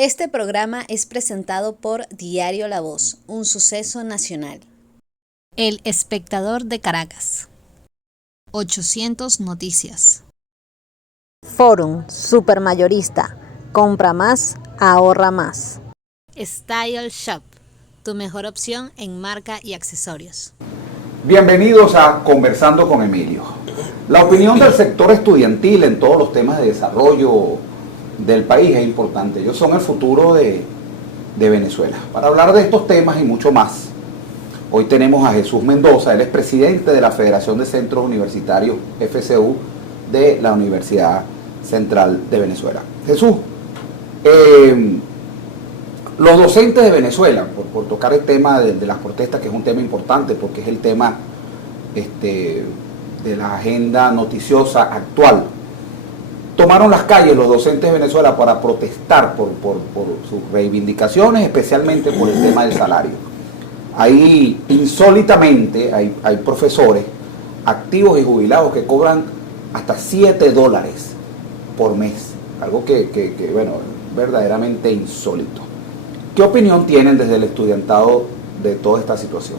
Este programa es presentado por Diario La Voz, un suceso nacional. El Espectador de Caracas. 800 Noticias. Forum Supermayorista. Compra más, ahorra más. Style Shop, tu mejor opción en marca y accesorios. Bienvenidos a Conversando con Emilio. La opinión del sector estudiantil en todos los temas de desarrollo del país es importante. Ellos son el futuro de Venezuela. Para hablar de estos temas y mucho más, hoy tenemos a Jesús Mendoza. Él es presidente de la Federación de Centros Universitarios, FCU, de la Universidad Central de Venezuela. Jesús, los docentes de Venezuela, por tocar el tema de las protestas, que es un tema importante porque es el tema de la agenda noticiosa actual, tomaron las calles los docentes de Venezuela para protestar por sus reivindicaciones, especialmente por el tema del salario. Ahí, insólitamente, hay profesores activos y jubilados que cobran hasta $7 por mes, algo que bueno, verdaderamente insólito. ¿Qué opinión tienen desde el estudiantado de toda esta situación?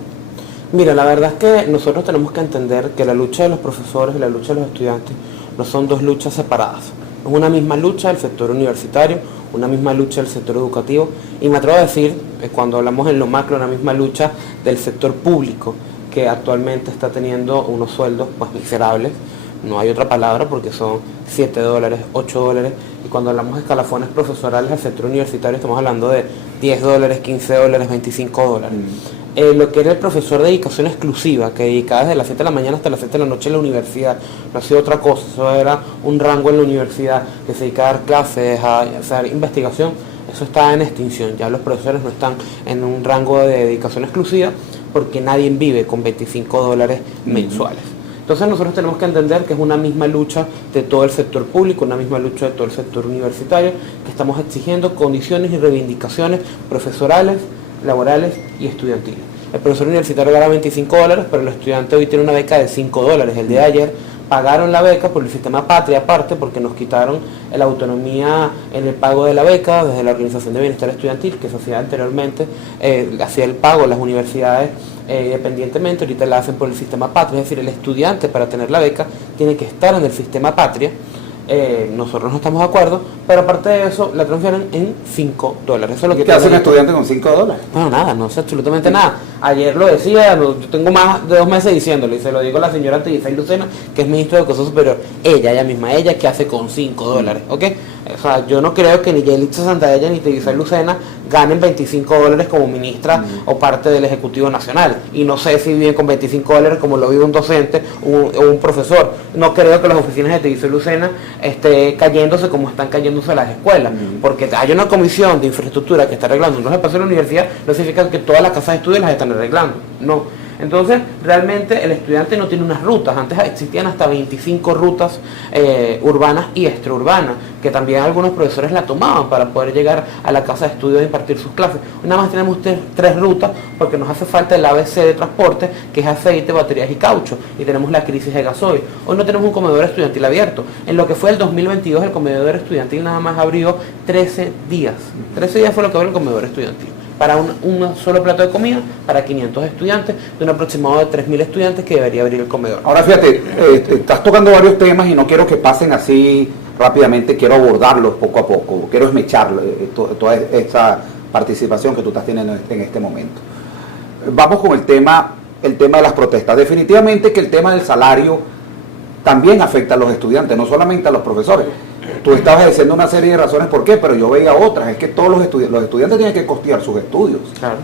Mira, la verdad es que nosotros tenemos que entender que la lucha de los profesores y la lucha de los estudiantes no son dos luchas separadas. Es una misma lucha del sector universitario, una misma lucha del sector educativo y me atrevo a decir, cuando hablamos en lo macro, una misma lucha del sector público que actualmente está teniendo unos sueldos pues miserables. No hay otra palabra porque son $7, $8 y cuando hablamos de escalafones profesorales al sector universitario estamos hablando de $10, $15, $25. Lo que era el profesor de dedicación exclusiva, que dedicaba desde las 7 de la mañana hasta las 7 de la noche en la universidad, no ha sido otra cosa, eso era un rango en la universidad, que se dedicaba a dar clases, a hacer investigación, eso está en extinción, ya los profesores no están en un rango de dedicación exclusiva porque nadie vive con $25 mensuales. Entonces nosotros tenemos que entender que es una misma lucha de todo el sector público, una misma lucha de todo el sector universitario, que estamos exigiendo condiciones y reivindicaciones profesorales, laborales y estudiantiles. El profesor universitario gana $25, pero el estudiante hoy tiene una beca de $5. El día de ayer pagaron la beca por el sistema Patria aparte porque nos quitaron la autonomía en el pago de la beca desde la Organización de Bienestar Estudiantil que se hacía anteriormente, hacía el pago las universidades dependientemente, ahorita la hacen por el sistema Patria, es decir, el estudiante para tener la beca tiene que estar en el sistema Patria. Nosotros no estamos de acuerdo, pero aparte de eso la transfieren en $5. Eso es lo que ¿Qué hace un estudiante con $5? Bueno, nada, no sé absolutamente nada. Ayer lo decía, yo tengo más de 2 meses diciéndolo, y se lo digo a la señora Tedisay Lucena, que es ministra de Educación Superior. Ella misma, ¿qué hace con $5? ¿Ok? O sea, yo no creo que ni Yelitza Santaella ni Tedisay Lucena ganen $25 como ministra o parte del Ejecutivo Nacional. Y no sé si viven con $25 como lo vive un docente o un profesor. No creo que las oficinas de Tedisay Lucena esté cayéndose como están cayéndose las escuelas, porque hay una comisión de infraestructura que está arreglando los espacios de la universidad, no significa que todas las casas de estudio las están arreglando, no. Entonces, realmente el estudiante no tiene unas rutas, antes existían hasta 25 rutas urbanas y extraurbanas, que también algunos profesores la tomaban para poder llegar a la casa de estudio e impartir sus clases. Nada más tenemos 3 rutas porque nos hace falta el ABC de transporte, que es aceite, baterías y caucho, y tenemos la crisis de gasoil. Hoy no tenemos un comedor estudiantil abierto. En lo que fue el 2022, el comedor estudiantil nada más abrió 13 días. 13 días fue lo que abrió el comedor estudiantil. Para un solo plato de comida, para 500 estudiantes, de un aproximado de 3.000 estudiantes que debería abrir el comedor. Ahora fíjate, estás tocando varios temas y no quiero que pasen así rápidamente, quiero abordarlos poco a poco, quiero esmechar toda esa participación que tú estás teniendo en este momento. Vamos con el tema de las protestas. Definitivamente que el tema del salario también afecta a los estudiantes, no solamente a los profesores. Tú estabas diciendo una serie de razones por qué, pero yo veía otras. Es que todos los estudiantes tienen que costear sus estudios. Claro.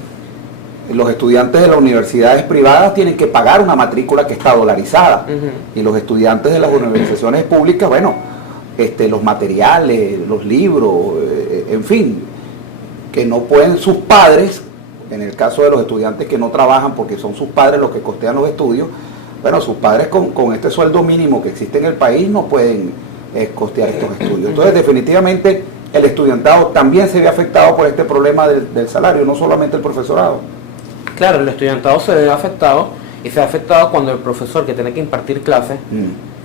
Los estudiantes de las universidades privadas tienen que pagar una matrícula que está dolarizada. Y los estudiantes de las universidades públicas, bueno, los materiales, los libros, en fin, que no pueden sus padres, en el caso de los estudiantes que no trabajan porque son sus padres los que costean los estudios, bueno, sus padres con este sueldo mínimo que existe en el país no pueden costear estos estudios. Entonces, definitivamente, el estudiantado también se ve afectado por este problema del salario, no solamente el profesorado. Claro, el estudiantado se ve afectado y se ve afectado cuando el profesor que tiene que impartir clases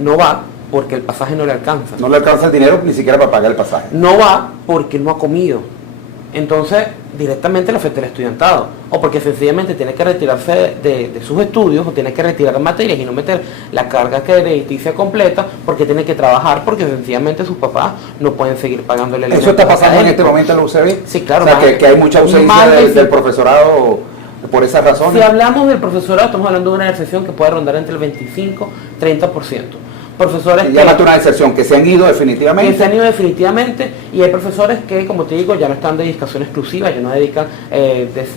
no va porque el pasaje no le alcanza. No le alcanza el dinero ni siquiera para pagar el pasaje. No va porque no ha comido. entonces directamente le afecta el estudiantado, o porque sencillamente tiene que retirarse de sus estudios, o tiene que retirar materias y no meter la carga crediticia completa, porque tiene que trabajar, porque sencillamente sus papás no pueden seguir pagándole el ¿Eso está pasando en este momento en la UCB? Sí, claro. O sea, que hay mucha ausencia del profesorado por esas razones. Si hablamos del profesorado, estamos hablando de una excepción que puede rondar entre el 25-30%. Profesores que llámate una excepción, que se han ido definitivamente. Que se han ido definitivamente, y hay profesores que, como te digo, ya no están de dedicación exclusiva, ya no dedican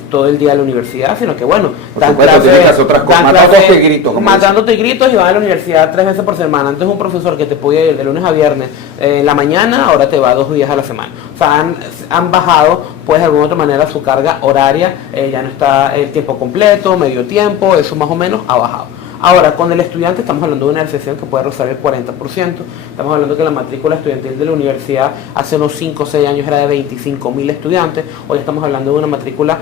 todo el día a la universidad, sino que bueno, dan clases, otras cosas, matándote gritos y van a la universidad 3 veces por semana. Antes un profesor que te podía ir de lunes a viernes en la mañana, ahora te va 2 días a la semana. O sea, han bajado pues de alguna otra manera su carga horaria, ya no está el tiempo completo, medio tiempo, eso más o menos ha bajado. Ahora, con el estudiante estamos hablando de una excepción que puede rozar el 40%. Estamos hablando que la matrícula estudiantil de la universidad hace unos 5 o 6 años era de 25.000 estudiantes. Hoy estamos hablando de una matrícula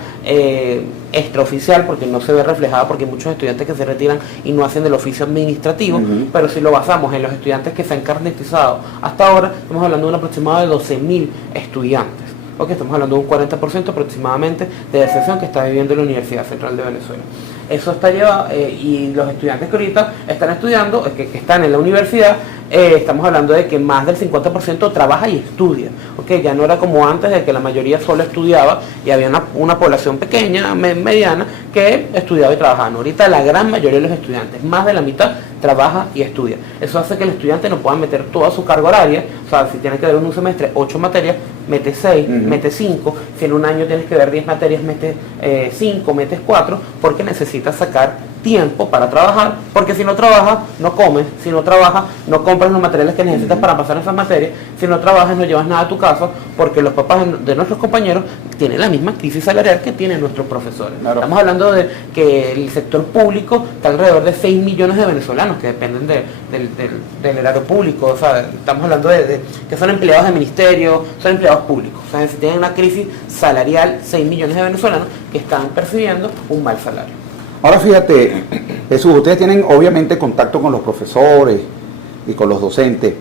extraoficial, porque no se ve reflejada, porque hay muchos estudiantes que se retiran y no hacen el oficio administrativo. Pero si lo basamos en los estudiantes que se han carnetizado hasta ahora, estamos hablando de un aproximado de 12.000 estudiantes. Okay, estamos hablando de un 40% aproximadamente de la excepción que está viviendo la Universidad Central de Venezuela. Eso está llevado, y los estudiantes que ahorita están estudiando, que están en la universidad, estamos hablando de que más del 50% trabaja y estudia. Okay, ya no era como antes, de que la mayoría solo estudiaba y había una población pequeña, mediana, que estudiaba y trabajaba. No, ahorita la gran mayoría de los estudiantes, más de la mitad, trabaja y estudia. Eso hace que el estudiante no pueda meter toda su carga horaria. O sea, si tienes que ver en un semestre 8 materias, mete 6, mete 5. Si en un año tienes que ver 10 materias, mete 5, metes 4, porque necesitas sacar tiempo para trabajar, porque si no trabajas, no comes, si no trabajas, no compras los materiales que necesitas para pasar esas materias, si no trabajas, no llevas nada a tu casa, porque los papás de nuestros compañeros tienen la misma crisis salarial que tienen nuestros profesores. Claro. Estamos hablando de que el sector público está alrededor de 6 millones de venezolanos que dependen del erario público. O sea, estamos hablando de que son empleados de ministerio, son empleados públicos. O sea, si tienen una crisis salarial, 6 millones de venezolanos que están percibiendo un mal salario. Ahora fíjate, Jesús, ustedes tienen obviamente contacto con los profesores y con los docentes.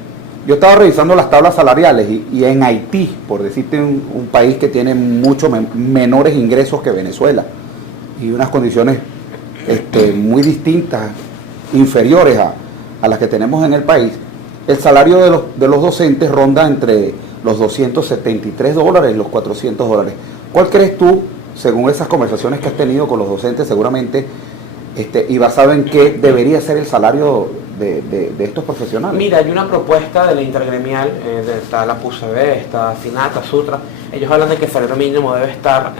Yo estaba revisando las tablas salariales y en Haití, por decirte un país que tiene mucho menores ingresos que Venezuela y unas condiciones muy distintas, inferiores a las que tenemos en el país, el salario de los docentes ronda entre los $273 y los $400. ¿Cuál crees tú, según esas conversaciones que has tenido con los docentes seguramente, y basado en qué debería ser el salario de estos profesionales? Mira, hay una propuesta de la intergremial, está la PUCB, está Finata, Sutra. Ellos hablan de que el salario mínimo debe estar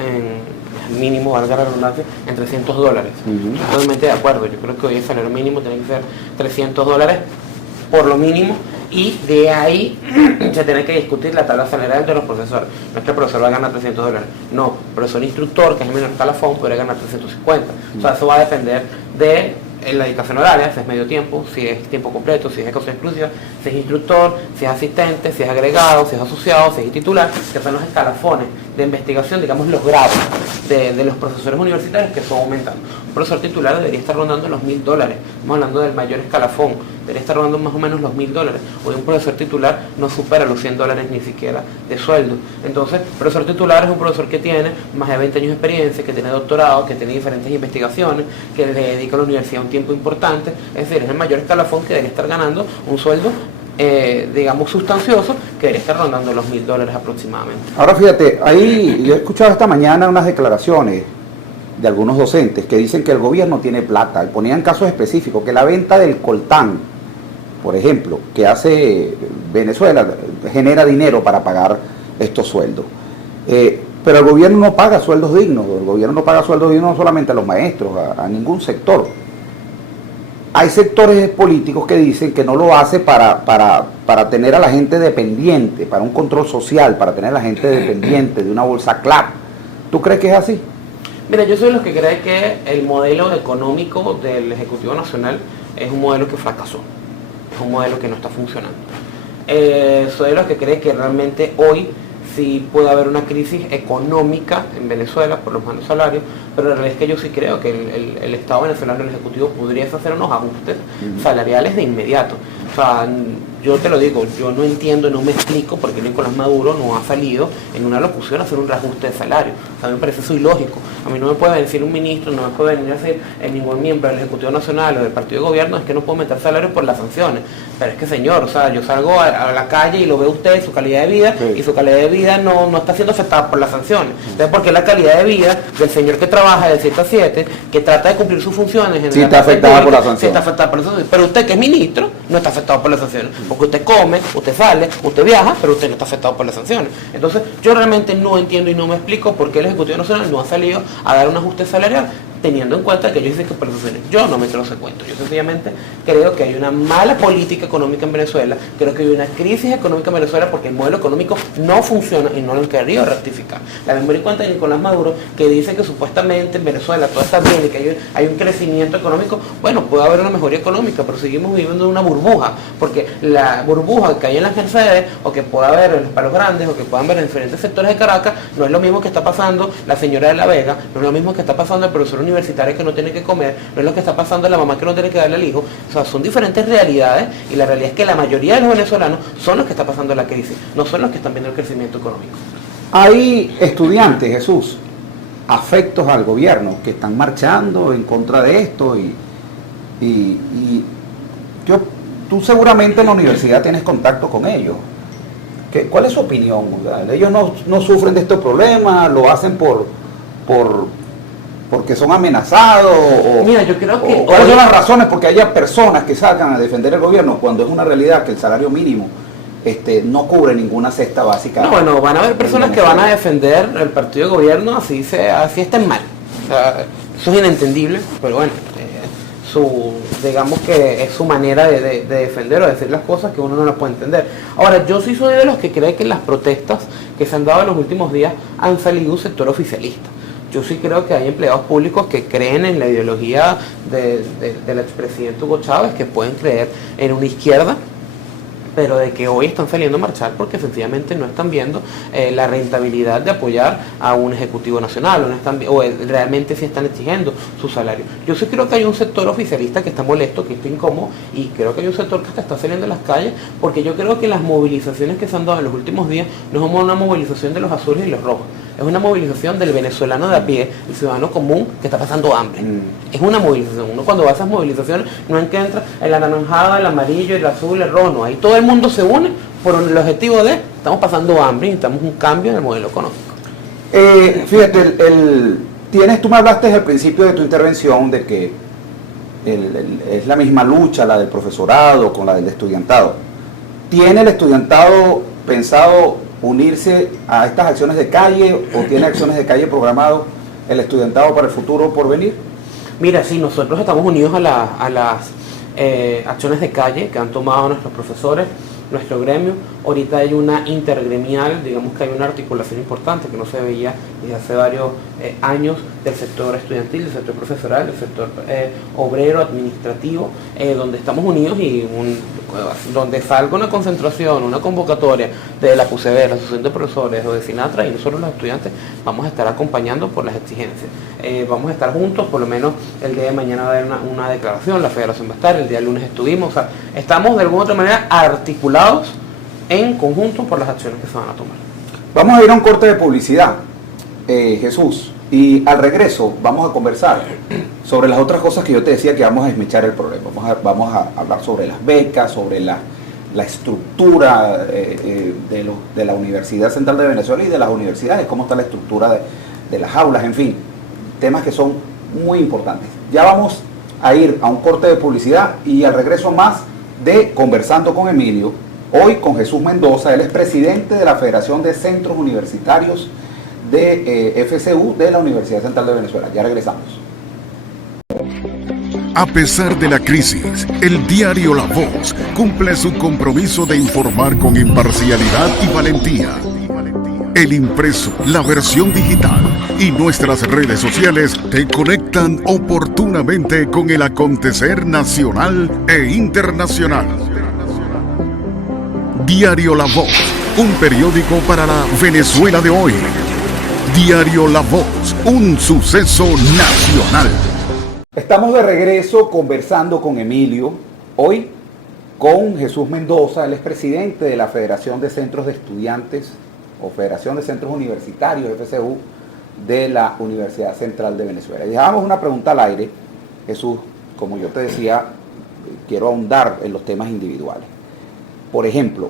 mínimo, valga la redundancia, en $300. Estoy totalmente de acuerdo. Yo creo que hoy el salario mínimo tiene que ser $300 por lo mínimo, y de ahí se tiene que discutir la tabla salarial de los profesores. No es que el profesor va a ganar $300, no, el profesor instructor, que es el menor calafón, podría ganar 350. O sea, eso va a depender de la dedicación horaria, si es medio tiempo, si es tiempo completo, si es ejecución exclusiva, si es instructor, si es asistente, si es agregado, si es asociado, si es titular, que son los escalafones de investigación, digamos los grados de los profesores universitarios que son aumentando. Un profesor titular debería estar rondando los $1.000, estamos hablando del mayor escalafón, debería estar rondando más o menos los $1.000. Hoy un profesor titular no supera los $100 ni siquiera de sueldo. Entonces, profesor titular es un profesor que tiene más de 20 años de experiencia, que tiene doctorado, que tiene diferentes investigaciones, que le dedica a la universidad un tiempo importante. Es decir, es el mayor escalafón que debería estar ganando un sueldo digamos sustancioso, que debería estar rondando los $1.000 aproximadamente. Ahora fíjate, ahí yo he escuchado esta mañana unas declaraciones de algunos docentes que dicen que el gobierno tiene plata, y ponían casos específicos, que la venta del coltán, por ejemplo, que hace Venezuela, genera dinero para pagar estos sueldos. Pero el gobierno no paga sueldos dignos, el gobierno no paga sueldos dignos no solamente a los maestros, a ningún sector. Hay sectores políticos que dicen que no lo hace para tener a la gente dependiente, para un control social, para tener a la gente dependiente de una bolsa CLAP. ¿Tú crees que es así? Mira, yo soy de los que cree que el modelo económico del Ejecutivo Nacional es un modelo que fracasó, es un modelo que no está funcionando. Soy de los que cree que realmente hoy sí puede haber una crisis económica en Venezuela por los malos salarios, pero la realidad es que yo sí creo que el Estado venezolano, el Ejecutivo, podría hacer unos ajustes salariales de inmediato. O sea, yo te lo digo, yo no entiendo, no me explico por qué Nicolás Maduro no ha salido en una locución a hacer un reajuste de salario. O sea, a mí me parece eso ilógico. A mí no me puede decir un ministro, no me puede venir a decir ningún miembro del Ejecutivo Nacional o del Partido de Gobierno, es que no puedo meter salarios por las sanciones. Pero es que, señor, o sea, yo salgo a la calle y lo ve usted, su calidad de vida, sí, y su calidad de vida no está siendo afectada por las sanciones. Entonces, ¿por qué la calidad de vida del señor que trabaja de 7 a 7, que trata de cumplir sus funciones en sí está afectada por las sanciones? Sí está afectada por las sanciones. Pero usted, que es ministro, no está afectado por las sanciones. Porque usted come, usted sale, usted viaja, pero usted no está afectado por las sanciones. Entonces, yo realmente no entiendo y no me explico por qué el Ejecutivo Nacional no ha salido a dar un ajuste salarial, teniendo en cuenta que ellos dicen que por las sanciones. Yo no me creo ese cuento. Yo sencillamente creo que hay una mala política económica en Venezuela, creo que hay una crisis económica en Venezuela porque el modelo económico no funciona y no lo han querido rectificar. La memoria en cuenta de Nicolás Maduro, que dice que supuestamente en Venezuela todo está bien y que hay un crecimiento económico. Bueno, puede haber una mejoría económica, pero seguimos viviendo en una burbuja, porque la burbuja que hay en las Mercedes, o que pueda haber en los Palos Grandes, o que puedan ver en diferentes sectores de Caracas, no es lo mismo que está pasando la señora de La Vega, no es lo mismo que está pasando el profesor universitario que no tiene que comer, no es lo que está pasando la mamá que no tiene que darle al hijo. O sea, son diferentes realidades, y la realidad es que la mayoría de los venezolanos son los que están pasando la crisis, no son los que están viendo el crecimiento económico. Hay estudiantes, Jesús, afectos al gobierno, que están marchando en contra de esto tú seguramente en la universidad tienes contacto con ellos. ¿Cuál es su opinión? Ellos no sufren de estos problemas, lo hacen porque son amenazados, mira, yo creo que ¿cuáles son las razones porque haya personas que salgan a defender el gobierno cuando es una realidad que el salario mínimo no cubre ninguna cesta básica? No, bueno, van a haber personas que van a defender el partido de gobierno así estén mal. O sea, eso es inentendible, pero bueno, digamos que es su manera de defender o decir las cosas que uno no las puede entender. Ahora, yo sí soy de los que cree que las protestas que se han dado en los últimos días han salido un sector oficialista. Yo sí creo que hay empleados públicos que creen en la ideología del expresidente Hugo Chávez, que pueden creer en una izquierda, pero de que hoy están saliendo a marchar porque sencillamente no están viendo la rentabilidad de apoyar a un ejecutivo nacional, o realmente sí están exigiendo su salario. Yo sí creo que hay un sector oficialista que está molesto, que está incómodo, y creo que hay un sector que está saliendo a las calles, porque yo creo que las movilizaciones que se han dado en los últimos días no es una movilización de los azules y los rojos, es una movilización del venezolano de a pie, el ciudadano común que está pasando hambre. Es una movilización. Uno cuando va a esas movilizaciones no es que entra el anaranjado, el amarillo, el azul, el rojo, no. Ahí todo el mundo se une por el objetivo de estamos pasando hambre y necesitamos un cambio en el modelo económico. Fíjate, tú me hablaste al principio de tu intervención de que es la misma lucha, la del profesorado con la del estudiantado. ¿Tiene el estudiantado pensado unirse a estas acciones de calle o tiene acciones de calle programado el estudiantado para el futuro por venir? Mira, sí, nosotros estamos unidos a las acciones de calle que han tomado nuestros profesores, nuestro gremio. Ahorita hay una intergremial, digamos que hay una articulación importante que no se veía desde hace varios años, del sector estudiantil, del sector profesoral, del sector obrero, administrativo, donde estamos unidos y donde salga una concentración, una convocatoria de la QCB, la Asociación de Profesores o de Sinatra, y nosotros los estudiantes vamos a estar acompañando por las exigencias. Vamos a estar juntos, por lo menos el día de mañana va a haber una declaración, la federación va a estar, el día lunes estuvimos, o sea, estamos de alguna otra manera articulados en conjunto por las acciones que se van a tomar. Vamos a ir a un corte de publicidad, Jesús, y al regreso vamos a conversar sobre las otras cosas que yo te decía que vamos a desmechar el problema. Vamos a hablar sobre las becas, sobre la estructura de la Universidad Central de Venezuela y de las universidades, cómo está la estructura de las aulas, en fin, temas que son muy importantes. Ya vamos a ir a un corte de publicidad y al regreso más de Conversando con Emilio, hoy con Jesús Mendoza. Él es presidente de la Federación de Centros Universitarios de FCU de la Universidad Central de Venezuela. Ya regresamos. A pesar de la crisis, el diario La Voz cumple su compromiso de informar con imparcialidad y valentía. El impreso, la versión digital y nuestras redes sociales te conectan oportunamente con el acontecer nacional e internacional. Diario La Voz, un periódico para la Venezuela de hoy. Diario La Voz, un suceso nacional. Estamos de regreso conversando con Emilio. Hoy con Jesús Mendoza, él es presidente de la Federación de Centros de Estudiantes o Federación de Centros Universitarios, FCU, de la Universidad Central de Venezuela. Y dejábamos una pregunta al aire, Jesús, como yo te decía, quiero ahondar en los temas individuales. Por ejemplo,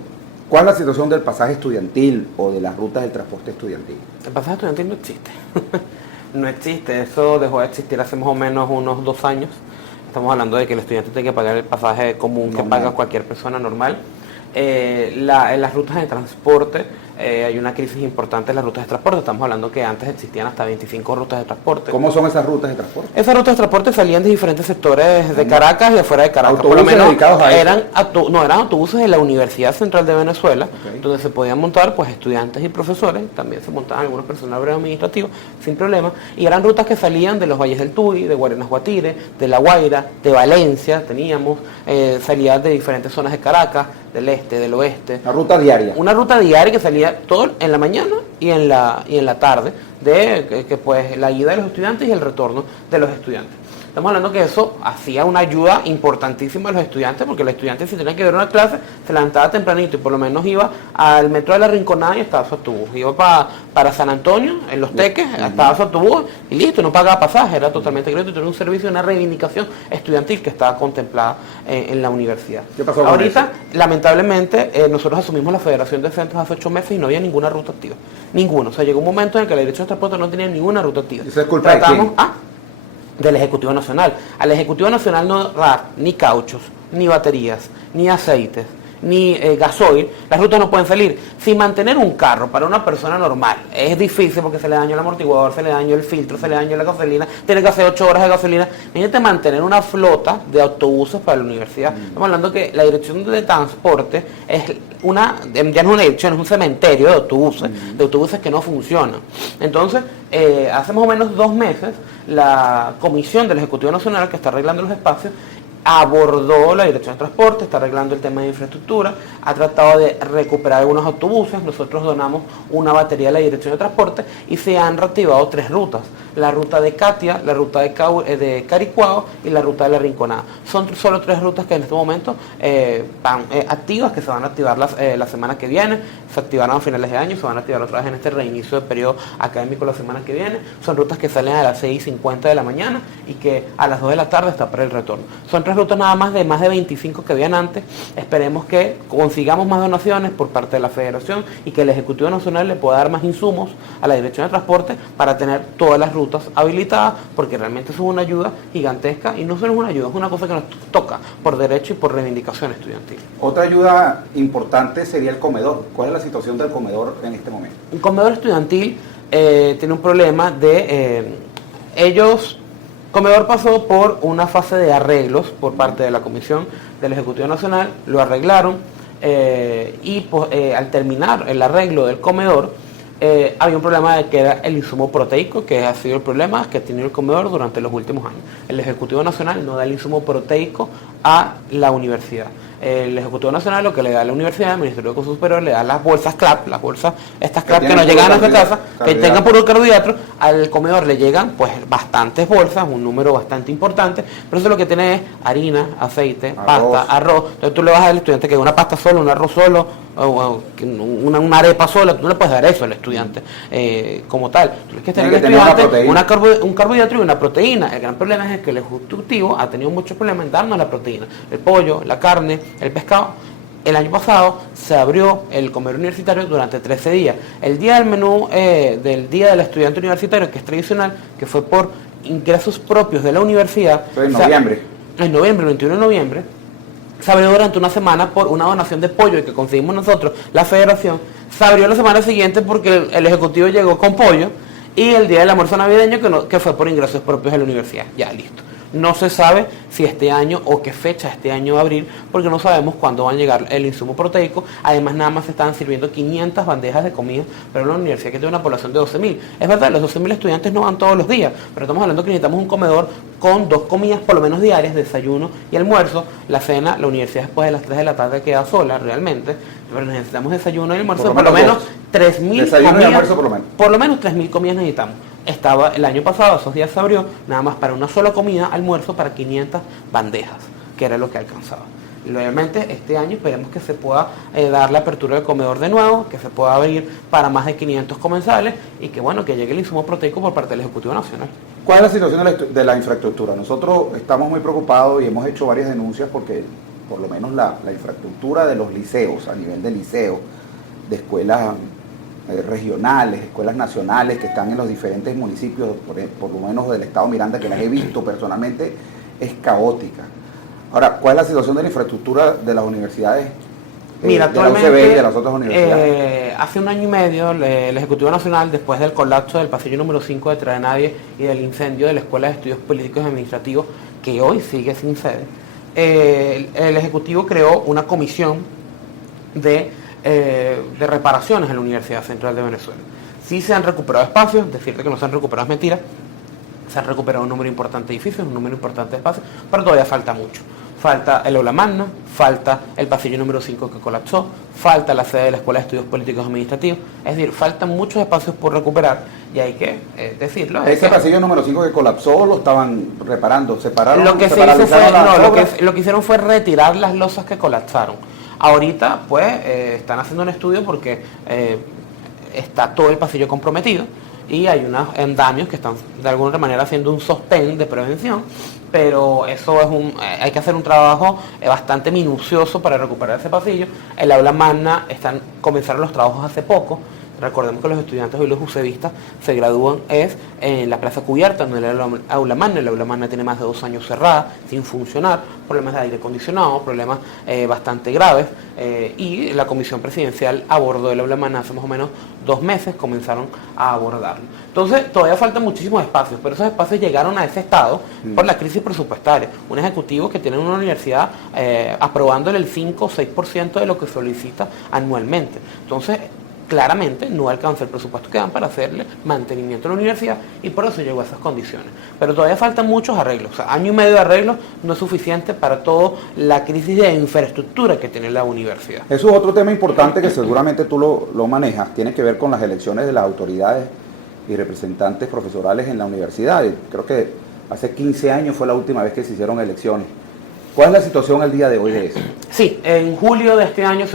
¿cuál es la situación del pasaje estudiantil o de las rutas del transporte estudiantil? El pasaje estudiantil no existe. No existe, eso dejó de existir hace más o menos unos 2 años. Estamos hablando de que el estudiante tiene que pagar el pasaje común que paga cualquier persona normal. En las rutas de transporte hay una crisis importante en las rutas de transporte. Estamos hablando que antes existían hasta 25 rutas de transporte. ¿Cómo son esas rutas de transporte? Esas rutas de transporte salían de diferentes sectores de Caracas y afuera de Caracas. ¿Autobuses por lo menos dedicados a eran autobuses de la Universidad Central de Venezuela, donde se podían montar pues estudiantes y profesores. También se montaban algunos personal administrativo sin problema. Y eran rutas que salían de los Valles del Tuy, de Guarenas Guatire, de La Guaira, de Valencia, teníamos, salían de diferentes zonas de Caracas, del este, del oeste. Una ruta diaria. Una ruta diaria que salía todo en la mañana y en la tarde, de que pues la ida de los estudiantes y el retorno de los estudiantes. Estamos hablando que eso hacía una ayuda importantísima a los estudiantes, porque los estudiantes si tenían que ver una clase, se levantaba tempranito y por lo menos iba al metro de la Rinconada y estaba su autobús. Iba para San Antonio, en Los Teques, estaba su autobús y listo, no pagaba pasaje, era totalmente gratuito, era un servicio, una reivindicación estudiantil que estaba contemplada en la universidad. ¿Qué pasó con ahorita, lamentablemente, nosotros asumimos la Federación de Centros hace 8 meses y no había ninguna ruta activa. Ninguna. O sea, llegó un momento en que la Dirección de Transporte no tenía ninguna ruta activa. ¿Eso es culpa de quién? Del Ejecutivo Nacional. Al Ejecutivo Nacional no da ni cauchos, ni baterías, ni aceites, ni gasoil, las rutas no pueden salir. Si mantener un carro para una persona normal es difícil porque se le dañó el amortiguador, se le dañó el filtro, se le dañó la gasolina, tiene que hacer 8 horas de gasolina, necesita mantener una flota de autobuses para la universidad. Estamos hablando que la dirección de transporte es ya no es una dirección, es un cementerio de autobuses que no funcionan. Entonces, hace más o menos 2 meses, la comisión del Ejecutivo Nacional, que está arreglando los espacios, abordó la Dirección de Transporte, está arreglando el tema de infraestructura, ha tratado de recuperar algunos autobuses. Nosotros donamos una batería a la Dirección de Transporte y se han reactivado 3 rutas: la ruta de Catia, la ruta de Caricuao y la ruta de la Rinconada. Son solo 3 rutas que en este momento van activas, que se van a activar la semana que viene. Se activaron a finales de año, se van a activar otra vez en este reinicio de periodo académico la semana que viene. Son rutas que salen a las 6:50 de la mañana y que a las 2 de la tarde está para el retorno. Son 3 rutas nada más de 25 que habían antes. Esperemos que consigamos más donaciones por parte de la Federación y que el Ejecutivo Nacional le pueda dar más insumos a la Dirección de Transporte para tener todas las rutas habilitadas, porque realmente eso es una ayuda gigantesca y no solo es una ayuda, es una cosa que nos toca por derecho y por reivindicación estudiantil. Otra ayuda importante sería el comedor. ¿Cuál es la situación del comedor en este momento? El comedor estudiantil tiene un problema de Comedor pasó por una fase de arreglos por parte de la Comisión del Ejecutivo Nacional, lo arreglaron y al terminar el arreglo del comedor había un problema de que era el insumo proteico, que ha sido el problema que ha tenido el comedor durante los últimos años. El Ejecutivo Nacional no da el insumo proteico a la universidad. El Ejecutivo Nacional lo que le da a la universidad, el Ministerio de Educación Superior, le da las bolsas CLAP, estas CLAP que nos llegan a nuestra casa, que tengan puro carbohidrato. Al comedor le llegan pues bastantes bolsas, un número bastante importante, pero eso lo que tiene es harina, aceite, pasta, arroz. Entonces tú le vas al estudiante que una pasta sola, un arroz solo, o una arepa sola, tú no le puedes dar eso al estudiante como tal. Tú tienes que tener al estudiante un carbohidrato y una proteína. El gran problema es que el Ejecutivo ha tenido muchos problemas en darnos la proteína, el pollo, la carne, el pescado. El año pasado se abrió el comedor universitario durante 13 días. El día del menú del Día del Estudiante Universitario, que es tradicional, que fue por ingresos propios de la universidad. Fue en noviembre. En noviembre, el 21 de noviembre, se abrió durante una semana por una donación de pollo que conseguimos nosotros, la federación. Se abrió la semana siguiente porque el Ejecutivo llegó con pollo, y el día del almuerzo navideño que fue por ingresos propios de la universidad. Ya, listo. No se sabe si este año o qué fecha este año va a abrir, porque no sabemos cuándo va a llegar el insumo proteico. Además, nada más se estaban sirviendo 500 bandejas de comida, pero la universidad que tiene una población de 12.000. Es verdad, los 12.000 estudiantes no van todos los días, pero estamos hablando que necesitamos un comedor con 2 comidas por lo menos diarias, desayuno y almuerzo. La cena, la universidad después de las 3 de la tarde queda sola realmente, pero necesitamos desayuno y almuerzo, por lo menos 3.000 comidas. Por lo menos 3.000 comidas necesitamos. El año pasado, esos días se abrió nada más para una sola comida, almuerzo para 500 bandejas, que era lo que alcanzaba. Y obviamente este año esperemos que se pueda dar la apertura del comedor de nuevo, que se pueda abrir para más de 500 comensales y que bueno, que llegue el insumo proteico por parte del Ejecutivo Nacional. ¿Cuál es la situación de la infraestructura? Nosotros estamos muy preocupados y hemos hecho varias denuncias porque por lo menos la infraestructura de los liceos, a nivel de liceo, de escuelas regionales, escuelas nacionales que están en los diferentes municipios, por lo menos del estado Miranda, que las he visto personalmente, es caótica. Ahora, ¿cuál es la situación de la infraestructura de las universidades? Mira, de la UCB y de las otras universidades. Hace un año y medio, el Ejecutivo Nacional, después del colapso del pasillo número 5 de Traenadie y del incendio de la Escuela de Estudios Políticos y Administrativos, que hoy sigue sin sede, el Ejecutivo creó una comisión de reparaciones en la Universidad Central de Venezuela. Sí se han recuperado espacios, decirte que no se han recuperado es mentira, se han recuperado un número importante de edificios, un número importante de espacios, pero todavía falta mucho. Falta el aula magna, falta el pasillo número 5 que colapsó, falta la sede de la Escuela de Estudios Políticos y Administrativos, es decir, faltan muchos espacios por recuperar y hay que decirlo. Ese pasillo número 5 que colapsó lo estaban reparando, separaron. Lo que se hizo fue, no, lo que hicieron fue retirar las losas que colapsaron. Ahorita pues están haciendo un estudio porque está todo el pasillo comprometido y hay unos andamios que están de alguna manera haciendo un sostén de prevención, pero eso es hay que hacer un trabajo bastante minucioso para recuperar ese pasillo. El aula magna comenzaron los trabajos hace poco. Recordemos que los estudiantes hoy, los UCBistas, se gradúan en la Plaza Cubierta, no en el aula magna. El aula magna tiene más de 2 años cerrada, sin funcionar, problemas de aire acondicionado, problemas bastante graves, y la Comisión Presidencial abordó el aula magna hace más o menos 2 meses, comenzaron a abordarlo. Entonces, todavía faltan muchísimos espacios, pero esos espacios llegaron a ese estado por la crisis presupuestaria. Un ejecutivo que tiene una universidad aprobándole el 5 o 6% de lo que solicita anualmente. Entonces, claramente no alcanza el presupuesto que dan para hacerle mantenimiento a la universidad y por eso llegó a esas condiciones. Pero todavía faltan muchos arreglos, o sea, año y medio de arreglos no es suficiente para toda la crisis de infraestructura que tiene la universidad. Eso es otro tema importante que seguramente tú lo manejas, tiene que ver con las elecciones de las autoridades y representantes profesorales en la universidad. Creo que hace 15 años fue la última vez que se hicieron elecciones. ¿Cuál es la situación al día de hoy de eso? Sí, en julio de este año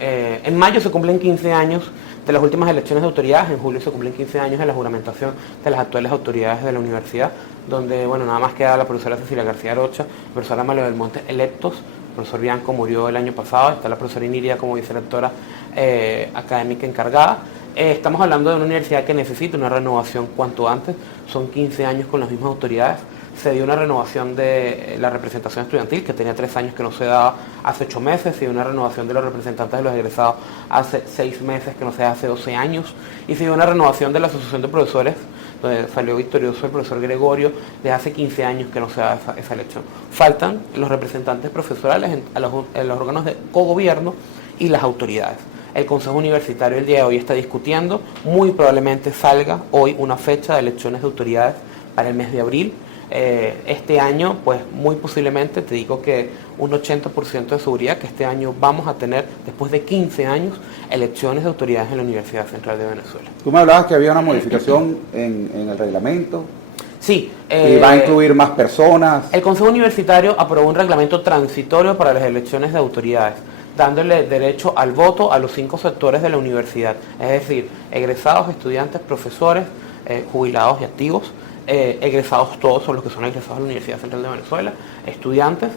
en mayo se cumplen 15 años de las últimas elecciones de autoridades, en julio se cumplen 15 años de la juramentación de las actuales autoridades de la universidad, donde, bueno, nada más queda la profesora Cecilia García Arocha, la profesora Amalia del Monte electos, el profesor Bianco murió el año pasado, está la profesora Iniria como vicerectora académica encargada. Estamos hablando de una universidad que necesita una renovación cuanto antes, son 15 años con las mismas autoridades. Se dio una renovación de la representación estudiantil, que tenía 3 años que no se daba hace 8 meses, se dio una renovación de los representantes de los egresados hace 6 meses, que no se da hace 12 años, y se dio una renovación de la Asociación de Profesores, donde salió victorioso el profesor Gregorio, de hace 15 años que no se da esa elección. Faltan los representantes profesorales en los órganos de cogobierno y las autoridades. El Consejo Universitario el día de hoy está discutiendo, muy probablemente salga hoy una fecha de elecciones de autoridades para el mes de abril. Este año, pues muy posiblemente, te digo que un 80% de seguridad que este año vamos a tener, después de 15 años, elecciones de autoridades en la Universidad Central de Venezuela. Tú me hablabas que había una modificación en el reglamento. Sí. ¿Y va a incluir más personas? El Consejo Universitario aprobó un reglamento transitorio para las elecciones de autoridades, dándole derecho al voto a los 5 sectores de la universidad, es decir, egresados, estudiantes, profesores, jubilados y activos. Egresados todos son los que son egresados de la Universidad Central de Venezuela, estudiantes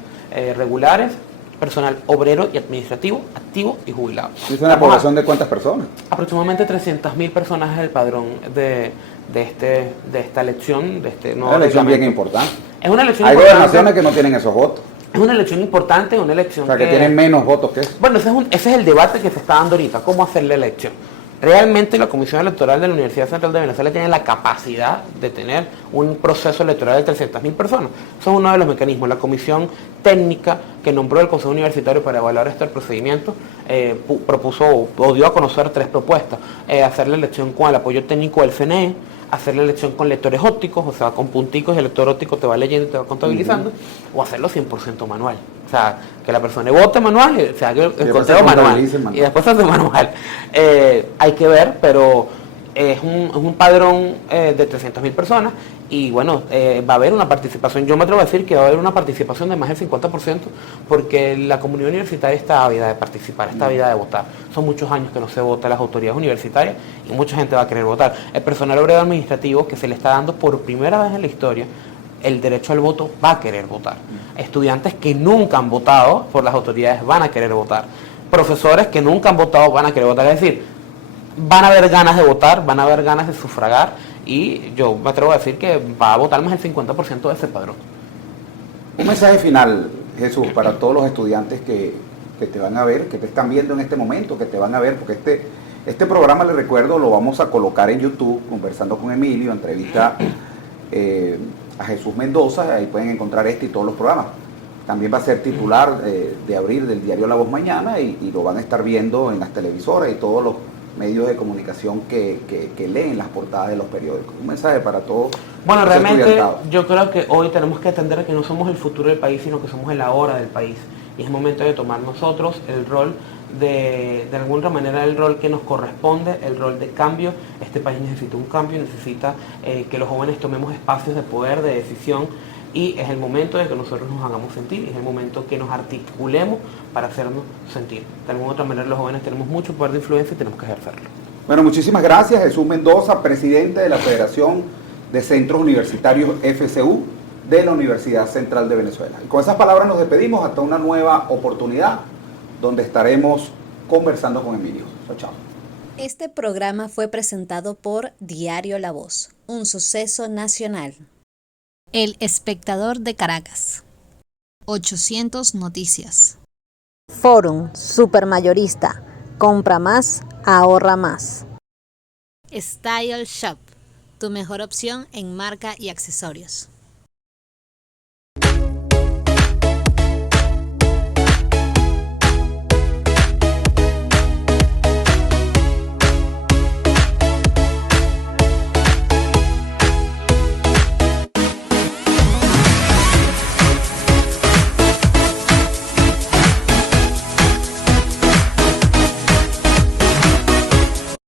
regulares, personal obrero y administrativo, activo y jubilado. ¿Es una población de cuántas personas? Aproximadamente 300.000 personas es el padrón de esta elección, de este nuevo una elección reglamento. bien importante. Es una elección Hay importante. gobernaciones que no tienen esos votos. Es una elección importante, una elección o sea, que tienen menos votos que eso. Bueno, ese es el debate que se está dando ahorita, cómo hacer la elección. Realmente la Comisión Electoral de la Universidad Central de Venezuela tiene la capacidad de tener un proceso electoral de 300.000 personas. Eso es uno de los mecanismos. La comisión técnica que nombró el Consejo Universitario para evaluar este procedimiento propuso o dio a conocer 3 propuestas. Hacer la elección con el apoyo técnico del CNE, hacer la elección con lectores ópticos, o sea, con punticos y el lector óptico te va leyendo y te va contabilizando, o hacerlo 100% manual. O sea, que la persona vote manual y se haga el conteo manual. Y después se hace manual. Hay que ver, pero es un padrón de 300.000 personas y bueno, va a haber una participación, yo me atrevo a decir que va a haber una participación de más del 50% porque la comunidad universitaria está ávida de participar, está ávida de votar. Son muchos años que no se vota en las autoridades universitarias y mucha gente va a querer votar. El personal obrero administrativo que se le está dando por primera vez en la historia el derecho al voto va a querer votar. Estudiantes que nunca han votado por las autoridades van a querer votar. Profesores que nunca han votado van a querer votar. Es decir, van a haber ganas de votar, van a haber ganas de sufragar y yo me atrevo a decir que va a votar más del 50% de ese padrón. Un mensaje final, Jesús, para todos los estudiantes que te van a ver, que te están viendo en este momento, que te van a ver, porque este programa, les recuerdo, lo vamos a colocar en YouTube, conversando con Emilio, entrevista a Jesús Mendoza, ahí pueden encontrar este y todos los programas. También va a ser titular de abril del diario La Voz mañana y lo van a estar viendo en las televisoras y todos los medios de comunicación que leen las portadas de los periódicos. Un mensaje para todos. Bueno, realmente yo creo que hoy tenemos que entender que no somos el futuro del país, sino que somos el ahora del país. Y es momento de tomar nosotros el rol de alguna manera el rol que nos corresponde, el rol de cambio. Este país necesita un cambio, necesita que los jóvenes tomemos espacios de poder, de decisión, y es el momento de que nosotros nos hagamos sentir, es el momento que nos articulemos para hacernos sentir. De alguna otra manera los jóvenes tenemos mucho poder de influencia y tenemos que ejercerlo. Bueno, muchísimas gracias, Jesús Mendoza, presidente de la Federación de Centros Universitarios FCU de la Universidad Central de Venezuela. Y con esas palabras nos despedimos hasta una nueva oportunidad donde estaremos conversando con Emilio. Chao. Este programa fue presentado por Diario La Voz, un suceso nacional. El Espectador de Caracas. 800 Noticias. Forum Supermayorista. Compra más, ahorra más. Style Shop, tu mejor opción en marca y accesorios.